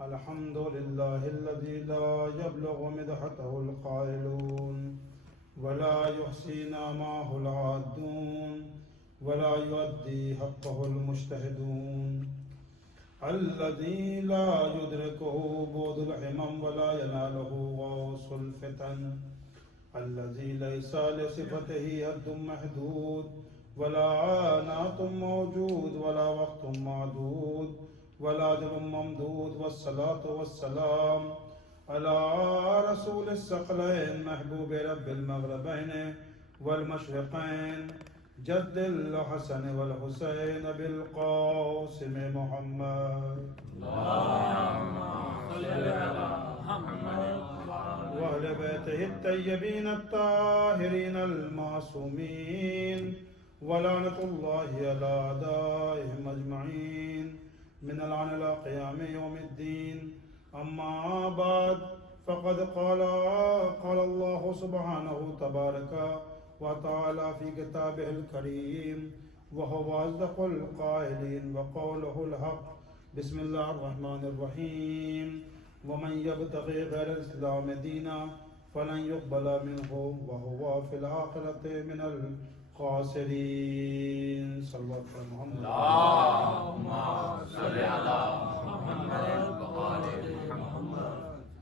الحمد لله الذي لا يبلغ مدحته القائلون ولا يحصي نعماه العادون ولا يؤدي حقه المجتهدون الذي لا يدركه بعد الحمم ولا يناله غوص الفتن الذي ليس لصفته حد محدود ولا نعت موجود ولا وقت معدود ولا أجل ممدود والصلاة والسلام على رسول الثقلين محبوب رب المغربين والمشرقين جد الحسن والحسين بالقاسم محمد اللهم صل على محمد وأهل بيته الطيبين الطاهرين المعصومين ولعنة الله على أعدائهم أجمعين من الآن إلى قيام يوم الدين أما بعد فقد قال الله سبحانه تبارك وتعالى في كتابه الكريم وهو أصدق القائلين وقوله الحق بسم الله الرحمن الرحيم ومن يبتغي غير الإسلام دينا فلن يقبل منه وهو في الآخرة من الخاسرين صلى الله عليه وسلم. اللهم صل على محمد وآل محمد.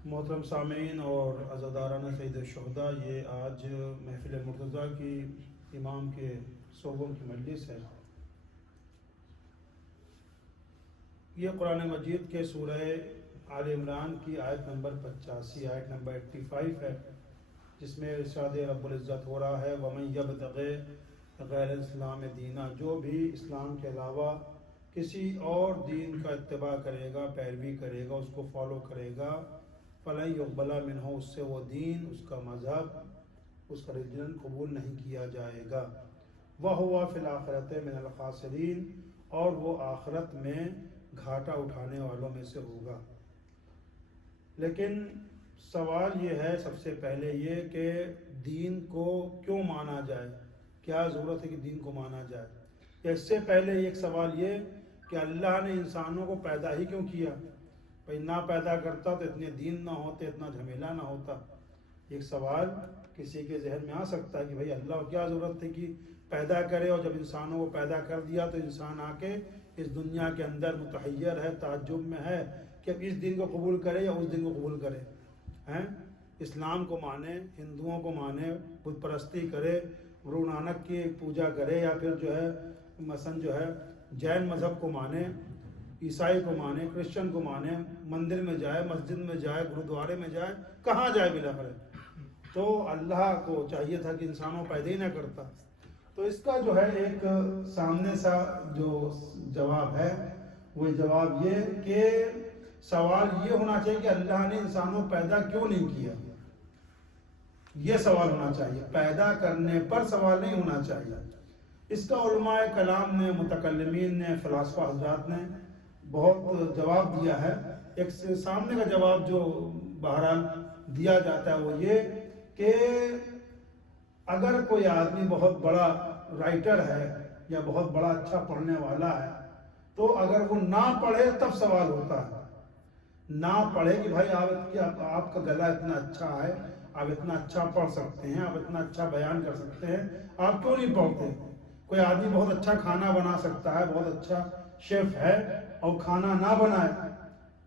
محترم سامعین اور عزاداران سید الشہداء، یہ آج محفل مرتضیٰ کی امام کے صوبوں کی مجلس ہے. یہ قرآن مجید کے سورہ آل عمران کی آیت نمبر 85 آیت نمبر 85 ہے، جس میں ارشاد رب العزت ہو رہا ہے وَمَن يَبْتَغِ غیر اسلام دینہ، جو بھی اسلام کے علاوہ کسی اور دین کا اتباع کرے گا، پیروی کرے گا، اس کو فالو کرے گا، فَلَن يُقْبَلَ مِنْهُ، اس سے وہ دین، اس کا مذہب، اس کا ریلیجن قبول نہیں کیا جائے گا. وَهُوَ فِي الْآخِرَةِ مِنَ الْخَاسِرِينَ، اور وہ آخرت میں گھاٹا اٹھانے والوں میں سے ہوگا. لیکن سوال یہ ہے سب سے پہلے یہ کہ دین کو کیوں مانا جائے، کیا ضرورت ہے کہ دین کو مانا جائے. اس سے پہلے ایک سوال یہ کہ اللہ نے انسانوں کو پیدا ہی کیوں کیا؟ بھائی نہ پیدا کرتا تو اتنے دین نہ ہوتے، اتنا جھمیلا نہ ہوتا. ایک سوال کسی کے ذہن میں آ سکتا ہے کہ بھائی اللہ کو کیا ضرورت تھی کہ پیدا کرے، اور جب انسانوں کو پیدا کر دیا تو انسان آ کے اس دنیا کے اندر متحیر ہے، تعجب میں ہے کہ اب اس دین کو قبول کرے یا اس دین کو قبول کرے. اسلام کو مانے، ہندوؤں کو مانے، بت پرستی کرے، گرو نانک کی پوجا کرے، یا پھر جو ہے مثلا جو ہے جین مذہب کو مانے، عیسائی کو مانے، کرسچن کو مانے، مندر میں جائے، مسجد میں جائے، گرودوارے میں جائے، کہاں جائے بالآخر. تو اللہ کو چاہیے تھا کہ انسانوں پیدا ہی نہ کرتا. تو اس کا جو ہے ایک سامنے سا جو جواب ہے وہ جواب یہ کہ سوال یہ ہونا چاہیے کہ اللہ نے انسانوں پیدا کیوں نہیں کیا. یہ سوال ہونا چاہیے، پیدا کرنے پر سوال نہیں ہونا چاہیے. اس کا علماء کلام نے، متکلمین نے، فلاسفہ حضرات نے بہت جواب دیا ہے. ایک سامنے کا جواب جو بہرحال دیا جاتا ہے وہ یہ کہ اگر کوئی آدمی بہت بڑا رائٹر ہے یا بہت بڑا اچھا پڑھنے والا ہے تو اگر وہ نہ پڑھے تب سوال ہوتا ہے. نہ پڑھے کہ بھائی آپ کا گلا اتنا اچھا ہے، آپ اتنا اچھا پڑھ سکتے ہیں، آپ اتنا اچھا بیان کر سکتے ہیں، آپ کیوں نہیں پڑھتے. کوئی آدمی بہت اچھا کھانا بنا سکتا ہے، بہت اچھا شیف ہے، اور کھانا نہ بنائے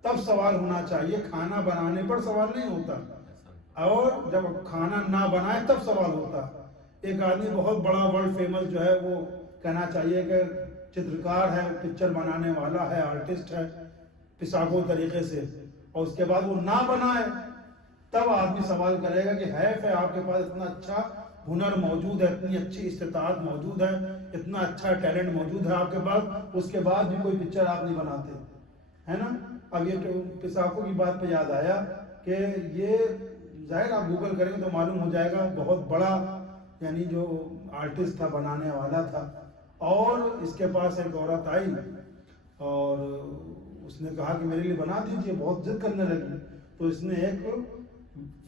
تب سوال ہونا چاہیے. کھانا بنانے پر سوال نہیں ہوتا، اور جب کھانا نہ بنائے تب سوال ہوتا. ایک آدمی بہت بڑا ورلڈ فیمس جو ہے وہ کہنا چاہیے کہ چترکار ہے، پکچر بنانے والا ہے، آرٹسٹ ہے پساگو طریقے سے، اور اس کے بعد وہ نہ بنائے تب آدمی سوال کرے گا کہ حیف ہے آپ کے پاس اتنا اچھا ہنر موجود ہے، اتنی اچھی استطاعت موجود ہے، اتنا اچھا ٹیلنٹ موجود ہے آپ کے پاس، اس کے بعد بھی کوئی پکچر آپ نہیں بناتے، ہے نا. اب یہ پساگو کی بات پہ یاد آیا کہ یہ ظاہر آپ گوگل کریں گے تو معلوم ہو جائے گا، بہت بڑا یعنی جو آرٹسٹ تھا، بنانے والا تھا. اور اس کے پاس ایک عورت آئی اور اس نے کہا کہ میرے لیے بنا دیجئے، بہت ضد کرنے لگی. تو اس نے ایک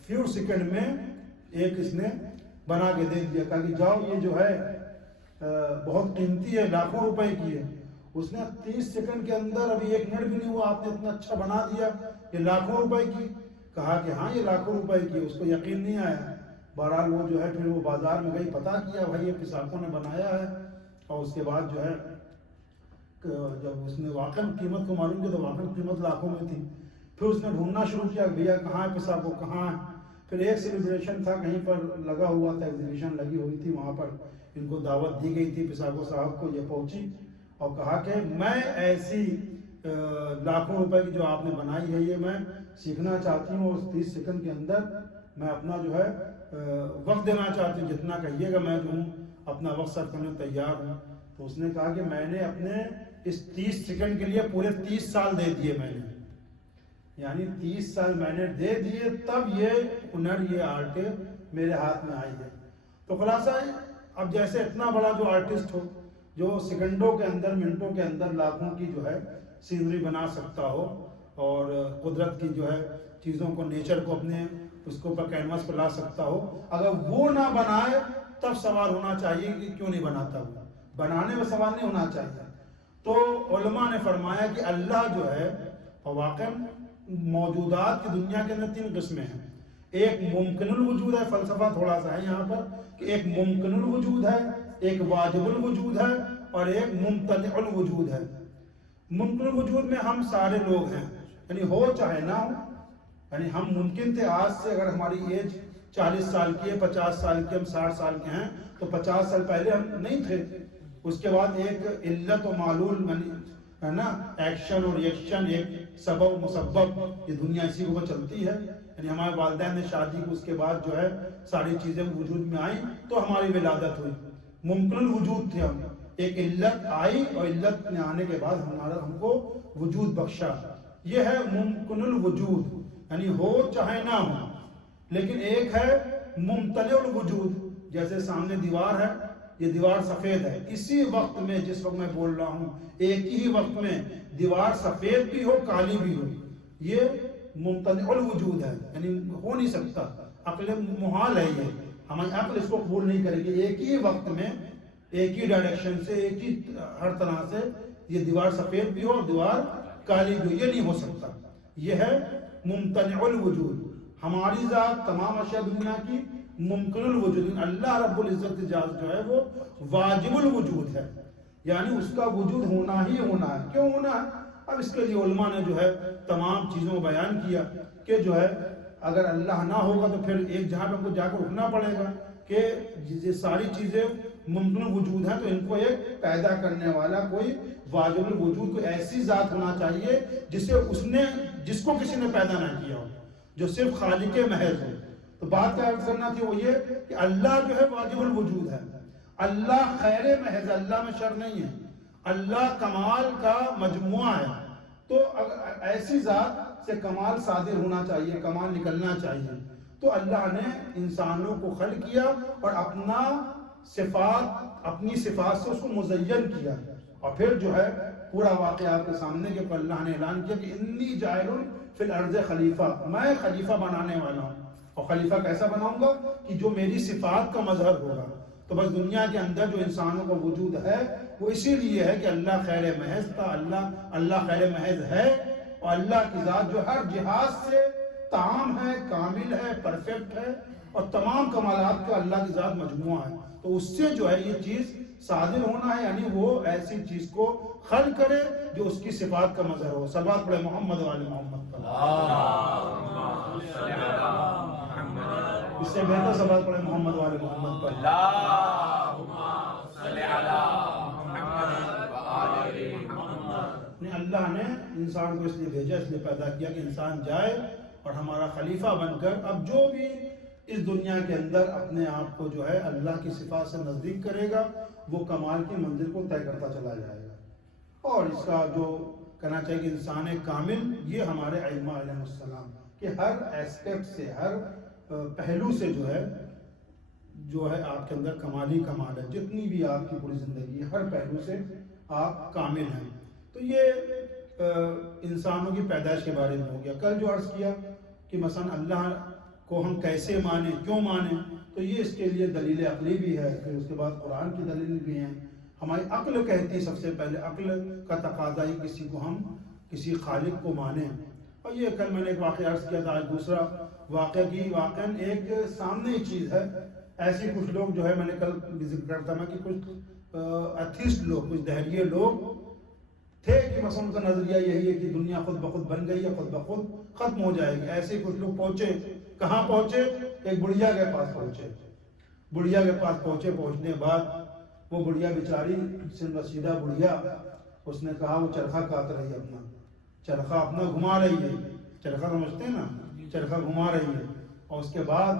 فیو سیکنڈ میں ایک اس نے بنا کے دے دیا، کہا کہ جاؤ یہ جو ہے بہت قیمتی ہے، لاکھوں روپے کی ہے، اس نے 30 سیکنڈ کے اندر، ابھی 1 منٹ بھی نہیں ہوا، آپ نے اتنا اچھا بنا دیا، یہ لاکھوں روپے کی. کہا کہ ہاں یہ لاکھوں روپے کی. اس کو یقین نہیں آیا. بہرحال وہ جو ہے پھر وہ بازار میں گئی، پتہ کیا بھائی یہ پساکوں نے بنایا ہے. اور اس کے بعد جو ہے جب اس نے واقعی قیمت کو معلوم کیا تو واقعی قیمت لاکھوں میں تھی. پھر اس نے ڈھونڈنا شروع کیا کہ بھیا کہاں ہے پساکو، کہاں ہے. پھر ایک سیلیبریشن تھا کہیں پر لگا ہوا تھا، ایگزیبیشن لگی ہوئی تھی، وہاں پر ان کو دعوت دی گئی تھی پساکو صاحب کو. یہ پہنچی اور کہا کہ میں ایسی لاکھوں روپے کی جو آپ نے بنائی ہے یہ میں سیکھنا چاہتی ہوں، اور اس 30 سیکنڈ کے اندر میں اپنا جو ہے وقت دینا چاہتی ہوں، جتنا کہیے گا میں جو ہوں اپنا وقت صرف کرنے تیار ہوں. تو اس نے کہا کہ میں نے اپنے اس 30 سیکنڈ کے لیے پورے 30 سال دے دیے میں نے، یعنی 30 سال میں نے دے دیے، تب یہ ہنر، یہ آرٹ میرے ہاتھ میں آئی ہے. تو خلاصہ اب جیسے اتنا بڑا جو آرٹسٹ ہو جو سیکنڈوں کے اندر، منٹوں کے اندر لاکھوں کی جو ہے سینری بنا سکتا ہو، اور قدرت کی جو ہے چیزوں کو، نیچر کو اپنے اس کو پر کینوس پہ لا سکتا ہو، اگر وہ نہ بنائے تب سوال ہونا چاہیے کہ کیوں نہیں بناتا ہوا. بنانے میں سوال نہیں ہونا چاہیے. تو علماء نے فرمایا کہ اللہ جو ہے واقعی موجودات کی دنیا کے اندر 3 قسمیں ہیں. ایک ممکن الوجود ہے، فلسفہ تھوڑا سا ہے یہاں پر کہ ایک ممکن الوجود ہے، ایک واجب الوجود ہے، اور ایک ممتنع الوجود ہے. ممکن الوجود میں ہم سارے لوگ ہیں، یعنی ہو چاہے نہ ہو. یعنی ہم ممکن تھے آج سے، اگر ہماری ایج 40 سال کی ہے، 50 سال کی، ہم 60 سال کے ہیں تو 50 سال پہلے ہم نہیں تھے. اس کے بعد ایک علت و معلول ہے نا، ایکشن اور ریئیکشن، ایک سبب و مسبب، یہ دنیا اسی کو چلتی ہے. یعنی ہمارے والدین نے شادی کو، اس کے بعد جو ہے ساری چیزیں وجود میں آئیں تو ہماری ولادت ہوئی. ممکن الوجود تھے ہم، ایک علت آئی اور علت نے آنے کے بعد ہم کو وجود بخشا. یہ ہے ممکن الوجود، یعنی ہو چاہے نہ ہو. لیکن ایک ہے ممتنع الوجود، جیسے سامنے دیوار ہے، یہ دیوار سفید ہے، اسی وقت میں جس وقت میں بول رہا ہوں ایک ہی وقت میں دیوار سفید بھی ہو کالی بھی ہو. یہ ممتنع الوجود ہے، یعنی ہو نہیں سکتا، عقل محال ہے. یہ ہماری عقل اس کو قبول نہیں کرے گی. ایک ہی وقت میں، ایک ہی ڈائریکشن سے، ایک ہی ہر طرح سے یہ دیوار سفید بھی ہو اور دیوار کالی بھی ہو، یہ نہیں ہو سکتا. یہ ہے ممتنع الوجود. ہماری ذات، تمام اشیاء دنیا کی ممکن الوجود. اللہ رب العزت کی ذات جو ہے وہ واجب الوجود ہے، یعنی اس کا وجود ہونا ہی ہونا ہے. کیوں ہونا ہے؟ اب اس کے لیے علماء نے جو ہے تمام چیزوں کو بیان کیا کہ جو ہے اگر اللہ نہ ہوگا تو پھر ایک جہاں پہ ہم کو جا کر رکنا پڑے گا کہ یہ ساری چیزیں ممکن وجود ہیں، تو ان کو ایک پیدا کرنے والا کوئی واجب الوجود، کوئی ایسی ذات ہونا چاہیے جس کو کسی نے پیدا نہ کیا ہو، جو صرف خالق محض ہے. تو بات کیا عرض کرنا تھی وہ یہ کہ اللہ جو ہے واجب الوجود ہے، اللہ خیر محض، اللہ میں شر نہیں ہے، اللہ کمال کا مجموعہ ہے. تو ایسی ذات سے کمال صادر ہونا چاہیے، کمال نکلنا چاہیے. تو اللہ نے انسانوں کو خلق کیا اور اپنی صفات سے اس کو مزین کیا. اور پھر جو ہے پورا واقعہ آپ کے سامنے کہ اللہ نے اعلان کیا کہ انی جاعل فی الارض خلیفہ، میں خلیفہ بنانے والا ہوں. اور خلیفہ کیسا بناؤں گا کہ جو میری صفات کا مظہر ہوگا. تو بس دنیا کے اندر جو انسانوں کا وجود ہے وہ اسی لیے ہے کہ اللہ خیر محض تھا، اللہ خیر محض ہے، اور اللہ کی ذات جو ہر جہاز سے تام ہے، کامل ہے، پرفیکٹ ہے، اور تمام کمالات کا اللہ کی ذات مجموعہ ہے. تو اس سے جو ہے یہ چیز صادر ہونا ہے، یعنی وہ ایسی چیز کو خلق کرے جو اس کی صفات کا مظہر ہو. صلوات پڑھے محمد و آل محمد پر. اس سے بہتر صلوات پڑھے محمد و آل محمد پر. اللہ نے انسان کو اس لیے بھیجا، اس لیے پیدا کیا کہ انسان جائے اور ہمارا خلیفہ بن کر اب جو بھی اس دنیا کے اندر اپنے آپ کو جو ہے اللہ کی صفات سے نزدیک کرے گا وہ کمال کی منزل کو طے کرتا چلا جائے گا. اور اس کا جو کہنا چاہیے کہ انسان کامل، یہ ہمارے ائمہ علیہ السلام کہ ہر ایسپیکٹ سے، ہر پہلو سے جو ہے آپ کے اندر کمال ہی کمال ہے. جتنی بھی آپ کی پوری زندگی ہے ہر پہلو سے آپ کامل ہیں. تو یہ انسانوں کی پیدائش کے بارے میں ہو گیا. کل جو عرض کیا کہ مثلا اللہ کو ہم کیسے مانیں، کیوں مانیں، تو یہ اس کے لیے دلیل عقلی بھی ہے، پھر اس کے بعد قرآن کی دلیل بھی ہیں. ہماری عقل کہتی ہے سب سے پہلے، عقل کا تقاضا ہی کسی خالق کو مانیں. اور یہ کل میں نے ایک واقعہ عرض کیا تھا، آج دوسرا واقعہ کی واقعاً ایک سامنے ہی چیز ہے. ایسے کچھ لوگ جو ہے، میں نے کل بھی ذکر کرتا میں کہ کچھ ایتھیسٹ لوگ، کچھ دہریے لوگ تھے کہ مثلا ان کا نظریہ یہی ہے کہ دنیا خود بخود بن گئی ہے، خود بخود ختم ہو جائے گی. ایسے کچھ لوگ پہنچے، کہاں پہنچے؟ ایک بڑھیا کے پاس پہنچے. بڑھیا کے پاس پہنچنے کے بعد وہ بڑھیا بیچاری سن رسیدہ بڑھیا، اس نے کہا وہ چرخہ کاٹ رہی ہے، اپنا چرخہ اپنا گھما رہی ہے. چرخہ سمجھتے ہیں نا، چرخہ گھما رہی ہے. اور اس کے بعد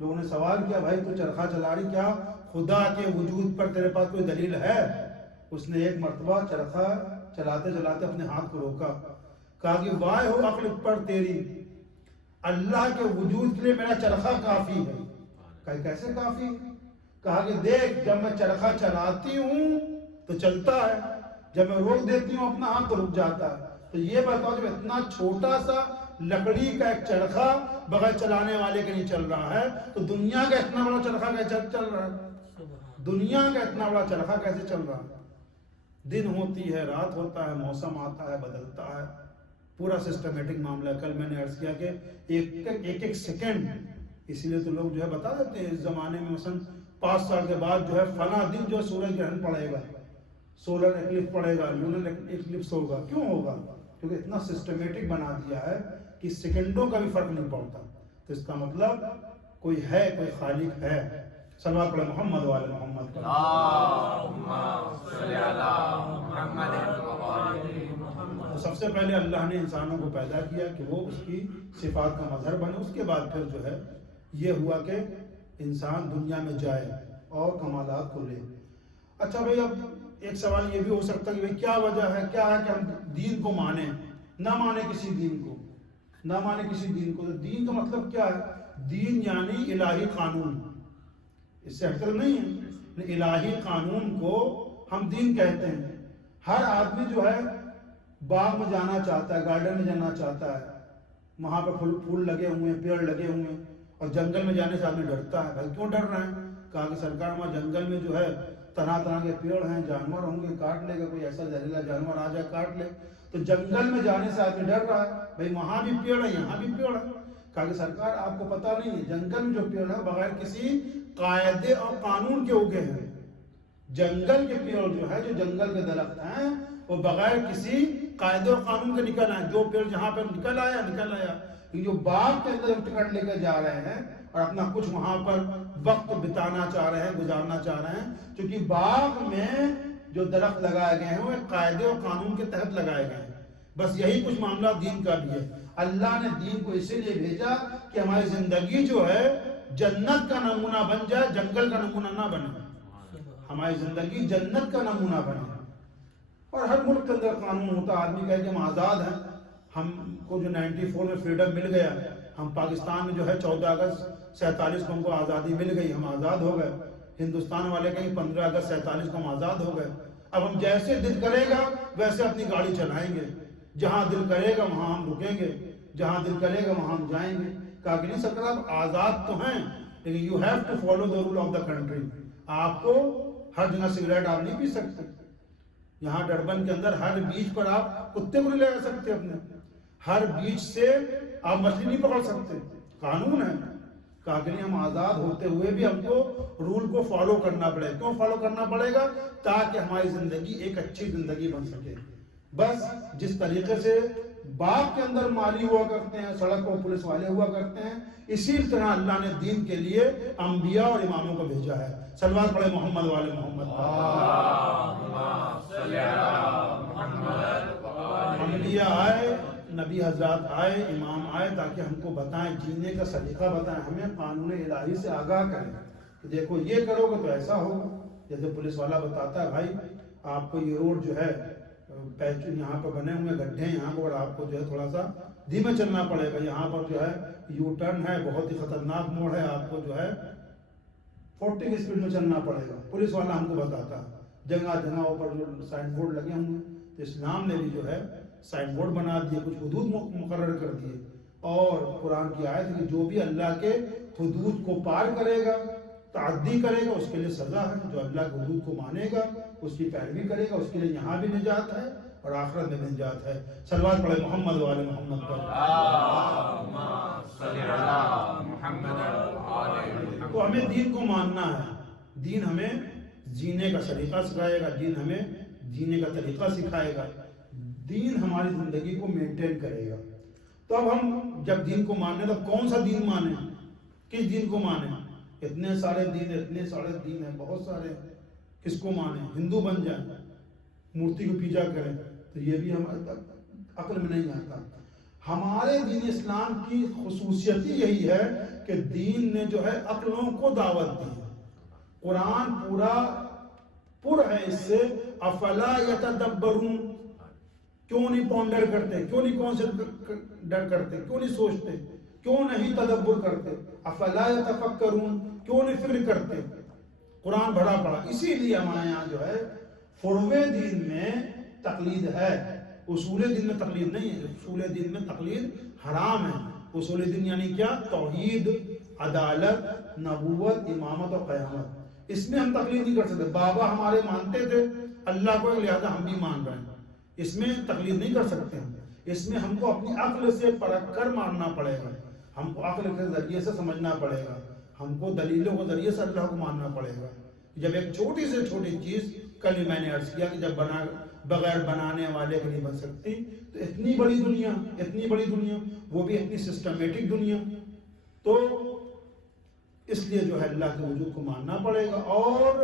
لوگوں نے سوال کیا، بھائی تو چرخہ چلا رہی، کیا خدا کے وجود پر تیرے پاس کوئی دلیل ہے؟ اس نے ایک مرتبہ چرخہ چلاتے چلاتے اپنے ہاتھ کو روکا، کہا کہ واہ ہو عقل پر تیری، اللہ کے وجود کے لیے میرا چرخہ کافی ہے. کہا کیسے کافی؟ کہا کہ دیکھ، جب میں چرخہ چلاتی ہوں تو چلتا ہے، جب میں روک دیتی ہوں اپنا ہاتھ تو رک جاتا ہے. تو یہ بتاؤ، جب اتنا چھوٹا سا لکڑی کا ایک چرخہ بغیر چلانے والے کے نہیں چل رہا ہے، تو دنیا کا اتنا بڑا چرخہ کیسے چل رہا ہے؟ دنیا کا اتنا بڑا چرخہ کیسے چل رہا ہے؟ دن ہوتی ہے، رات ہوتا ہے، موسم آتا ہے، بدلتا ہے، پورا سسٹمیٹک معاملہ ہے. کل میں نے عرض کیا کہ ایک سیکنڈ، اسی لیے تو لوگ جو ہے بتا دیتے ہیں اس زمانے میں مثلا 5 سال کے بعد جو ہے فلاں دن جو ہے سورج گرہن پڑے گا، سولر ایکلپس پڑے گا، لونر ایکلپس ہوگا. کیوں ہوگا؟ کیونکہ اتنا سسٹمیٹک بنا دیا ہے کہ سیکنڈوں کا بھی فرق نہیں پڑتا. تو اس کا مطلب کوئی ہے، کوئی خالق ہے. صلوات پڑھیں محمد وعلی محمد. تو سب سے پہلے اللہ نے انسانوں کو پیدا کیا کہ وہ اس کی صفات کا مظہر بنے. اس کے بعد پھر جو ہے یہ ہوا کہ انسان دنیا میں جائے اور کمالات کو لے. اچھا بھائی، اب ایک سوال یہ بھی ہو سکتا ہے کہ بھائی کیا وجہ ہے، کیا ہے کہ ہم دین کو مانیں، نہ مانیں کسی دین کو، نہ مانیں کسی دین کو. تو دین کا مطلب کیا ہے؟ دین یعنی الہی قانون، اس سے ہٹ کر نہیں ہے. الہی قانون کو ہم دین کہتے ہیں. ہر آدمی جو ہے باغ میں جانا چاہتا ہے، گارڈن میں جانا چاہتا ہے، وہاں پہ پھول لگے ہوئے ہیں، پیڑ لگے ہوئے ہیں، اور جنگل میں جانے سے آدمی ڈرتا ہے. بھائی کیوں ڈر رہے ہیں؟ کہا کہ سرکار وہاں جنگل میں جو ہے طرح طرح کے پیڑ ہیں، جانور ہوں گے، کاٹ لے گا، کوئی ایسا زہریلا جانور آ جائے کاٹ لے. تو جنگل میں جانے سے آدمی ڈر رہا ہے. بھائی وہاں بھی پیڑ ہے، یہاں بھی پیڑ ہے. کہا کہ سرکار آپ کو پتہ نہیں ہے، جنگل میں جو پیڑ ہے بغیر کسی قاعدے اور قانون کے اگے ہیں. جنگل کے پیڑ جو ہے، جو جنگل کے درخت ہیں، وہ بغیر کسی قاعدے اور قانون کے نکل آئے. جو پیڑ جہاں پہ نکل آیا نکل آیا. جو باغ کے اندر ٹکٹ لے کر جا رہے ہیں اور اپنا کچھ وہاں پر وقت بتانا چاہ رہے ہیں، گزارنا چاہ رہے ہیں، کیونکہ باغ میں جو درخت لگائے گئے ہیں وہ ایک قاعدے اور قانون کے تحت لگائے گئے ہیں. بس یہی کچھ معاملہ دین کا بھی ہے. اللہ نے دین کو اسی لیے بھیجا کہ ہماری زندگی جو ہے جنت کا نمونہ بن جائے، جنگل کا نمونہ نہ بنے. ہماری زندگی جنت کا نمونہ بنے. اور ہر ملک کے اندر قانون ہوتا ہے. آدمی کہے کہ ہم آزاد ہیں، ہم کو جو 94 میں فریڈم مل گیا، ہم پاکستان میں جو ہے 14 اگست 47 کو ہم کو آزادی مل گئی، ہم آزاد ہو گئے. ہندوستان والے کہیں 15 اگست 47 کو ہم آزاد ہو گئے. اب ہم جیسے دل کرے گا ویسے اپنی گاڑی چلائیں گے، جہاں دل کرے گا وہاں ہم رکیں گے، جہاں دل کرے گا وہاں ہم جائیں گے. کہا کہ نہیں سرکار آپ آزاد تو ہیں، لیکن you have to follow the rule of the country. آپ کو ہر جگہ سگریٹ آپ نہیں پی سکتے. یہاں ڈربن کے اندر ہر بیچ پر آپ کتے کو نہیں لگا سکتے، اپنے ہر بیچ سے آپ مچھلی نہیں پکڑ سکتے. قانون ہے. کہا کہ نہیں ہم آزاد ہوتے ہوئے بھی ہم کو رول کو فالو کرنا پڑے. کیوں فالو کرنا پڑے گا؟ تاکہ ہماری زندگی ایک اچھی زندگی بن سکے. بس جس طریقے سے باغ کے اندر مالی ہوا کرتے ہیں، سڑک پر پولیس والے ہوا کرتے ہیں، اسی طرح اللہ نے دین کے لیے انبیاء اور اماموں کو بھیجا ہے. صلوات پڑھے محمد والے محمد. انبیاء آئے، نبی حضرات آئے، امام آئے، تاکہ ہم کو بتائیں، جینے کا سلیقہ بتائیں، ہمیں قانون الہی سے آگاہ کریں کہ دیکھو یہ کرو گے تو ایسا ہوگا. جیسے پولیس والا بتاتا ہے بھائی آپ کو یہ روڈ جو ہے یہاں پہ بنے ہوئے گڈھے ہیں، یہاں پر آپ کو جو ہے تھوڑا سا دھیمے چلنا پڑے گا، یہاں پر جو ہے یو ٹرن ہے، بہت ہی خطرناک موڑ ہے، آپ کو جو ہے 40 کی اسپیڈ میں چلنا پڑے گا. پولیس والا ہم کو بتاتا ہے. جگہ جگہوں پر جو سائن بورڈ لگے ہوئے ہیں، تو اسلام نے بھی جو ہے سائن بورڈ بنا دیے، کچھ حدود مقرر کر دیے. اور قرآن کی آیت ہے کہ جو بھی اللہ کے حدود کو پار کرے گا، تعدی کرے گا، اس کے لیے سزا ہے. جو اللہ کے حدود کو مانے گا اس کی پیروی کرے گا، اس کے لیے یہاں بھی نجات ہے اور آخرت میں بھی نجات ہے۔ صلوات پڑھے محمد وآل محمد پر۔ اللہم صلی علی محمد وآل محمد۔ تو ہمیں دین کو ماننا ہے، دین ہمیں جینے کا طریقہ سکھائے گا، دین ہمیں جینے کا طریقہ سکھائے گا، دین ہماری زندگی کو مینٹین کرے گا۔ تو اب ہم جب دین کو ماننے تو کون سا دین مانیں، کس دین کو مانیں؟ اتنے سارے دین ہیں، بہت سارے، کس کو مانیں؟ ہندو بن جائیں، مورتی کو پوجا کریں، تو یہ بھی ہمارے تک عقل میں نہیں آتا۔ ہمارے دین اسلام کی خصوصیت یہی ہے کہ دین نے جو ہے عقلوں کو دعوت دی ہے۔ قرآن پورا پر ہے اس سے، افلا یتدبرون، کیوں نہیں پونڈر کرتے، کیوں نہیں کنسیڈر کرتے، کیوں نہیں سوچتے، کیوں نہیں تدبر کرتے، افلا یتفکرون، کیوں نہیں فکر کرتے۔ قرآن بھرا پڑا، اسی لیے ہمارے یہاں جو ہے فروع دین میں تقلید ہے، اصول دین میں تقلید نہیں ہے۔ اصول دین میں تقلید حرام ہے۔ اصول دین یعنی کیا؟ توحید، عدالت، نبوت، امامت اور قیامت، اس میں ہم تقلید نہیں کر سکتے۔ بابا ہمارے مانتے تھے اللہ کو، لہذا ہم بھی مان رہے ہیں، اس میں تقلید نہیں کر سکتے ہم۔ اس میں ہم کو اپنی عقل سے پرکھ کر ماننا پڑے گا، ہم کو عقل کے ذریعے سے سمجھنا پڑے گا، ہم کو دلیلوں کے ذریعے سے اللہ کو ماننا پڑے گا۔ جب ایک چھوٹی سے چھوٹی چیز، کل ہی میں نے عرض کیا کہ جب بغیر بنانے والے کے نہیں بن سکتی، تو اتنی بڑی دنیا، وہ بھی اتنی سسٹمیٹک دنیا، تو اس لیے جو ہے اللہ کے وجود کو ماننا پڑے گا۔ اور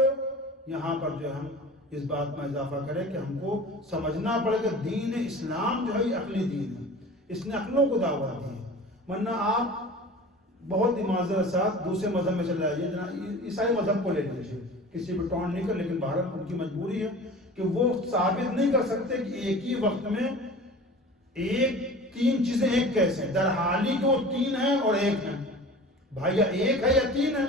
یہاں پر جو ہم اس بات میں اضافہ کریں کہ ہم کو سمجھنا پڑے گا دین اسلام جو ہے یہ عقلی دین ہے، اس نے عقلوں کو دعوت دی ہے۔ ورنہ آپ بہت معذرت ساتھ دوسرے مذہب میں چلے جائیے، جناب عیسائی مذہب کو لے لیجیے، کسی پہ ٹونٹ نہیں کر، لیکن بھارت ان کی مجبوری ہے کہ وہ ثابت نہیں کر سکتے کہ ایک ہی وقت میں تین چیزیں ایک کیسے ہیں، در حالی کہ وہ تین ہیں اور ایک ہیں۔ بھائی یا ایک ہے یا تین ہے،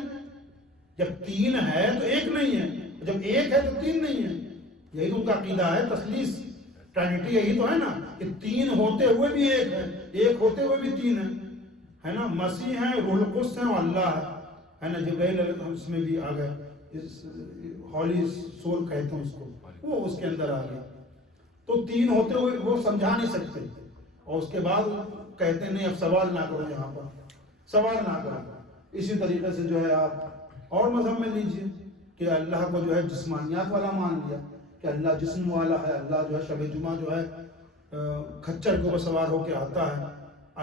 جب تین ہے تو ایک نہیں ہے، جب ایک ہے تو تین نہیں ہے۔ یہی تو ان کا عقیدہ ہے، تثلیث، ٹرینٹی، یہی تو ہے نا کہ تین ہوتے ہوئے بھی ایک ہے، ایک ہوتے ہوئے بھی تین ہے نا۔ مسیح ہیں، روح القدس ہیں اور اللہ ہے نا، جبرائیل اس میں بھی آ گئے، ہولی سول کہتے ہیں اس کو، وہ اس کے اندر آ گئے۔ تو تین ہوتے ہوئے وہ سمجھا نہیں سکتے، اور اس کے بعد کہتے ہیں نہیں اب سوال نہ کرو، یہاں پر سوال نہ کرو۔ اسی طریقے سے جو ہے آپ اور مذہب میں لیجئے کہ اللہ کو جو ہے جسمانیات والا مان لیا کہ اللہ جسم والا ہے، اللہ جو ہے شب جمعہ جو ہے کھچر کے اوپر سوار ہو کے آتا ہے،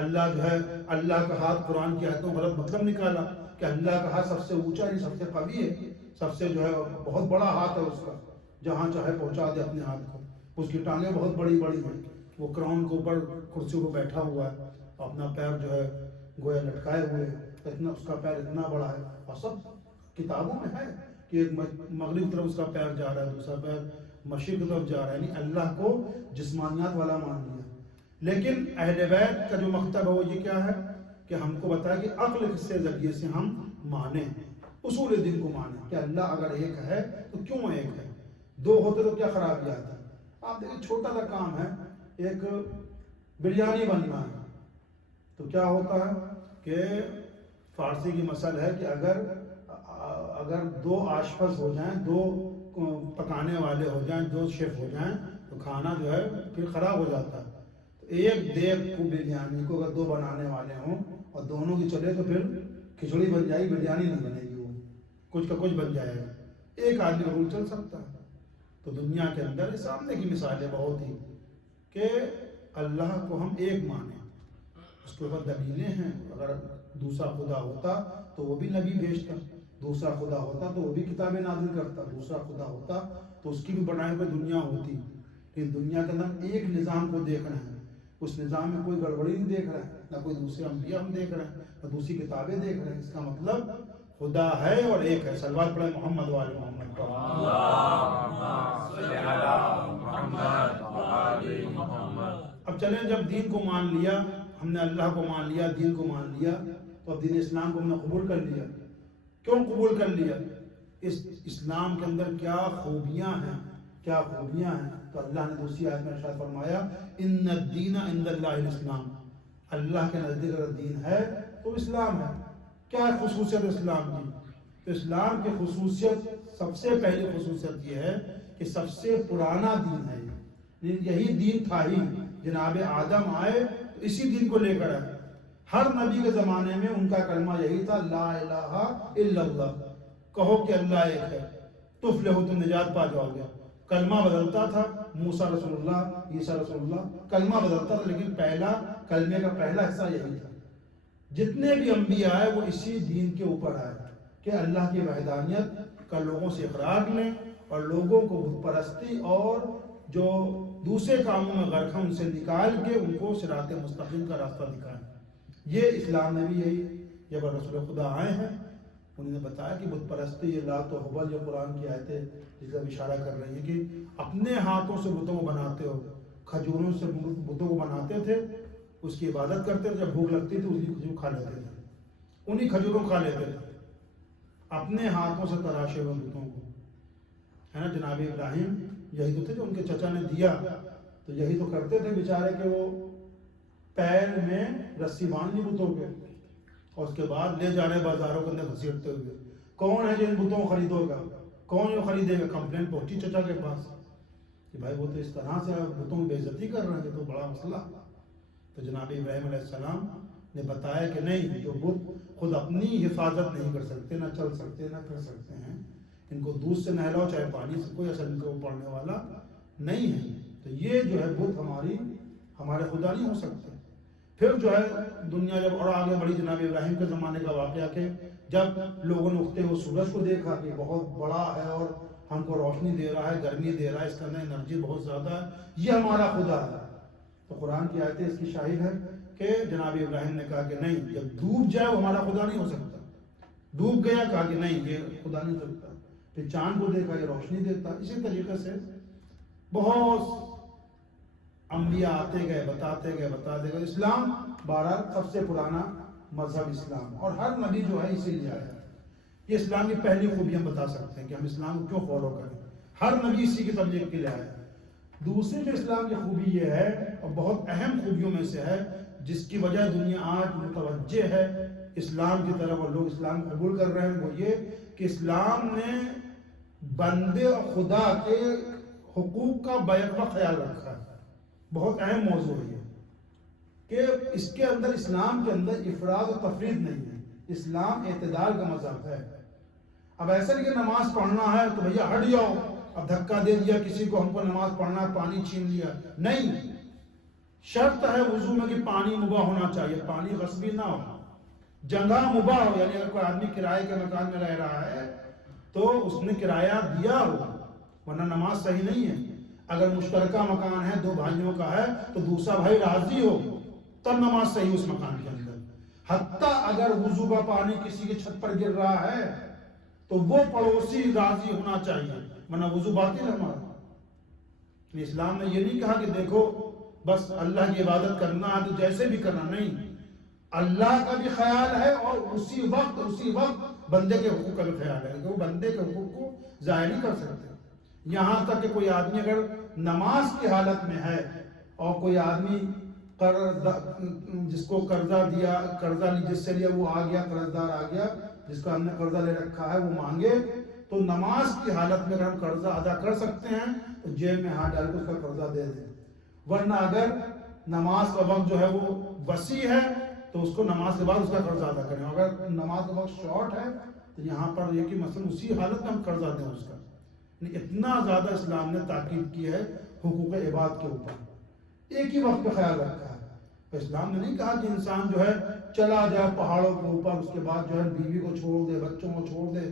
اللہ جو ہے اللہ کا ہاتھ، قرآن کی آیتوں غلط مطلب نکالا کہ اللہ کا ہاتھ سب سے اونچا ہے، سب سے قوی ہے، سب سے جو ہے بہت بڑا ہاتھ ہے اس کا، جہاں چاہے پہنچا دے اپنے ہاتھ کو، اس کی ٹانگیں بہت بڑی بڑی ہیں، وہ کراؤن کے اوپر کرسی کو بیٹھا ہوا ہے، اپنا پیر جو ہے گویا لٹکائے ہوئے، اتنا اس کا پیر اتنا بڑا ہے، اور سب کتابوں میں ہے کہ ایک مغرب کی طرف اس کا پیر جا رہا ہے، دوسرا پیر مشرق کی طرف جا رہا ہے، یعنی اللہ کو جسمانیات والا مان لیا۔ لیکن اہل بیت کا جو مکتب ہے وہ یہ کیا ہے کہ ہم کو بتایا کہ عقل سے ذریعے سے ہم مانیں، اصول دین کو مانیں کہ اللہ اگر ایک ہے تو کیوں ایک ہے، دو ہوتے تو کیا خرابی آتی۔ آپ دیکھیں چھوٹا سا کام ہے، ایک بریانی بننا ہے تو کیا ہوتا ہے کہ فارسی کی مثل ہے کہ اگر دو آشپز ہو جائیں، دو پکانے والے ہو جائیں، دو شیف ہو جائیں تو کھانا جو ہے پھر خراب ہو جاتا ہے۔ تو ایک دیگ کو بریانی کو اگر دو بنانے والے ہوں اور دونوں کی چلے تو پھر کھچڑی بن جائے گی، بریانی نہیں بنے گی، وہ کچھ کا کچھ بن جائے گا۔ ایک آدمی کا رول چل سکتا ہے۔ تو دنیا کے اندر سامنے کی مثالیں بہت ہی کہ اللہ کو ہم ایک مانیں، اس کے اوپر دلیلیں ہیں۔ اگر دوسرا خدا ہوتا تو وہ بھی نبی بھیجتا، دوسرا خدا ہوتا تو وہ بھی کتابیں نازل کرتا، دوسرا خدا ہوتا تو اس کی بھی بنائی ہوئی دنیا ہوتی۔ لیکن دنیا کے اندر ایک نظام کو دیکھنا ہے، اس نظام میں کوئی گڑبڑی نہیں دیکھ رہا ہے، نہ کوئی دوسرے انبیاء ہم دیکھ رہے ہیں، نہ دوسری کتابیں دیکھ رہے ہیں۔ اس کا مطلب خدا ہے اور ایک ہے۔ صلوات پڑھیں محمد وآل محمد پر۔ اب چلیں، جب دین کو مان لیا، ہم نے اللہ کو مان لیا، دین کو مان لیا، تو اب دین اسلام کو ہم نے قبول کر لیا۔ کیوں قبول کر لیا؟ اس اسلام کے اندر کیا خوبیاں ہیں، کیا خوبیاں ہیں؟ تو اللہ نے دوسری آیت میں ارشاد فرمایا ان الدین عند اللہ الاسلام، اللہ کے نزدیک اگر دین ہے تو اسلام ہے۔ کیا خصوصیت اسلام کی؟ تو اسلام کی خصوصیت، سب سے پہلی خصوصیت یہ ہے کہ سب سے پرانا دین ہے یہی دین تھا ہی. جناب آدم آئے تو اسی دین کو لے کر آئے. ہر نبی کے زمانے میں ان کا کلمہ یہی تھا لا الہ الا اللہ. کہو کہ اللہ ایک ہے تفلحوا تم نجات پا جاؤ گے. کلمہ بدلتا تھا, موسیٰ رسول اللہ, عیسیٰ رسول اللہ, کلمہ بدلتا تھا لیکن کلمے کا پہلا حصہ یہی تھا. جتنے بھی انبیاء آئے وہ اسی دین کے اوپر آئے کہ اللہ کی وحدانیت کا لوگوں سے اقرار لیں اور لوگوں کو بت پرستی اور جو دوسرے کاموں میں غرق ہیں ان سے نکال کے ان کو صراط مستقیم کا راستہ دکھائیں. یہ اسلام میں بھی یہی, جب رسول خدا آئے ہیں انہوں نے بتایا کہ بت پرستی یہ لات و حبل جو قرآن کی آیتیں جس کا اشارہ کر رہی ہیں کہ اپنے ہاتھوں سے بتوں کو بناتے ہو, کھجوروں سے بتوں کو بناتے تھے, اس کی عبادت کرتے تھے, جب بھوک لگتی تھی اسی کھجور کھا لیتے تھے, انہی کھجوروں کھا لیتے تھے اپنے ہاتھوں سے تراشے ہوئے بتوں کو, ہے نا. جناب ابراہیم یہی تو تھے جو ان کے چچا نے دیا, تو یہی تو کرتے تھے بیچارے کہ وہ پیر میں رسی باندھ لی بتوں کے اور اس کے بعد لے جا رہے بازاروں کے اندر گھسیٹتے ہوئے. کون ہے جو ان بتوں کو خریدو گا, کون جو خریدے گا؟ کمپلین پہنچی چچا کے پاس کہ بھائی وہ تو اس طرح سے بتوں کی بے عزتی کر رہے ہیں, تو بڑا مسئلہ. تو جناب ابراہیم علیہ السلام نے بتایا کہ نہیں, جو بت خود اپنی حفاظت نہیں کر سکتے, نہ چل سکتے, نہ کر سکتے ہیں, ان کو دودھ سے نہلاؤ چاہے پانی سے, کوئی اثر ان کو پڑنے والا نہیں ہے. تو یہ جو ہے بت ہمارے خدا نہیں ہو سکتے. پھر جو ہے دنیا جب اور آگے بڑھی, جناب ابراہیم کے زمانے کا واقعہ کہ جب لوگوں نے اگتے ہوئے سورج کو دیکھا کہ بہت بڑا ہے اور ہم کو روشنی دے رہا ہے, گرمی دے رہا ہے, اس کے اندر انرجی بہت زیادہ ہے, یہ ہمارا خدا ہے. تو قرآن کی آیتیں اس کی شاہد ہے کہ جناب ابراہیم نے کہا کہ نہیں, جب ڈوب جائے وہ ہمارا خدا نہیں ہو سکتا. ڈوب گیا, کہا کہ نہیں یہ خدا نہیں ہو سکتا. پھر چاند کو دیکھا, یہ روشنی دیتا. اسی طریقے سے بہت انبیاء آتے گئے, بتاتے گئے. اسلام بہرحال سب سے پرانا مذہب اسلام, اور ہر نبی جو ہے اسی لیے آیا. یہ اسلام کی پہلی خوبی ہم بتا سکتے ہیں کہ ہم اسلام کو کیوں فالو کریں. ہر نبی اسی کی تبلیغ کے لیے آیا. دوسری جو اسلام کی خوبی یہ ہے, اور بہت اہم خوبیوں میں سے ہے, جس کی وجہ دنیا آج متوجہ ہے اسلام کی طرف اور لوگ اسلام قبول کر رہے ہیں, وہ یہ کہ اسلام نے بندے اور خدا کے حقوق کا بیک وقت خیال رکھا ہے. بہت اہم موضوع ہے کہ اس کے اندر, اسلام کے اندر افراد و تفرید نہیں ہے. اسلام اعتدال کا مذہب ہے. اب ایسا نہیں کہ نماز پڑھنا ہے تو بھیا ہٹ جاؤ, اب دھکا دے دیا کسی کو, ہم کو نماز پڑھنا, پانی چھین لیا. نہیں, شرط ہے وضو میں کہ پانی مباح ہونا چاہیے, پانی غصبی نہ ہو, جگہ مباح ہو. یعنی اگر کوئی آدمی کرائے کے مکان میں رہ رہا ہے تو اس نے کرایہ دیا ہو, ورنہ نماز صحیح نہیں ہے. اگر مشترکہ مکان ہے, دو بھائیوں کا ہے, تو دوسرا بھائی راضی ہو تب نماز صحیح اس مکان کے اندر. حتیٰ اگر وضو کا پانی کسی کی چھت پر گر رہا ہے تو وہ پڑوسی راضی ہونا چاہیے, ورنہ وضو باطل ہے ہمارا. اسلام نے یہ نہیں کہا کہ دیکھو بس اللہ کی عبادت کرنا ہے تو جیسے بھی کرنا, نہیں, اللہ کا بھی خیال ہے اور اسی وقت بندے کے حقوق کا بھی خیال ہے کہ وہ بندے کے حقوق کو ضائع نہیں کر سکتے. یہاں تک کہ کوئی آدمی اگر نماز کی حالت میں ہے اور کوئی آدمی جس کو قرضہ جس سے لیا وہ آ گیا, قرضدار آ گیا, جس کا ہم نے قرضہ لے رکھا ہے, وہ مانگے, تو نماز کی حالت میں اگر ہم قرضہ ادا کر سکتے ہیں تو جیب میں ہاتھ ڈال کے اس کا قرضہ دے دیں. ورنہ اگر نماز کا وقت جو ہے وہ وسیع ہے تو اس کو نماز کے بعد اس کا قرضہ ادا کریں. اگر نماز کا وقت شارٹ ہے تو یہاں پر یہ کہ مثلا اسی حالت میں ہم قرضہ دیں اس کا. اتنا زیادہ اسلام نے تاکید کی ہے حقوق عباد کے اوپر, ایک ہی وقت پہ خیال رکھا ہے. اسلام نے نہیں کہا کہ انسان جو ہے چلا جائے پہاڑوں کے اوپر, اس کے بعد جو ہے بیوی کو چھوڑ دے, بچوں کو چھوڑ دے,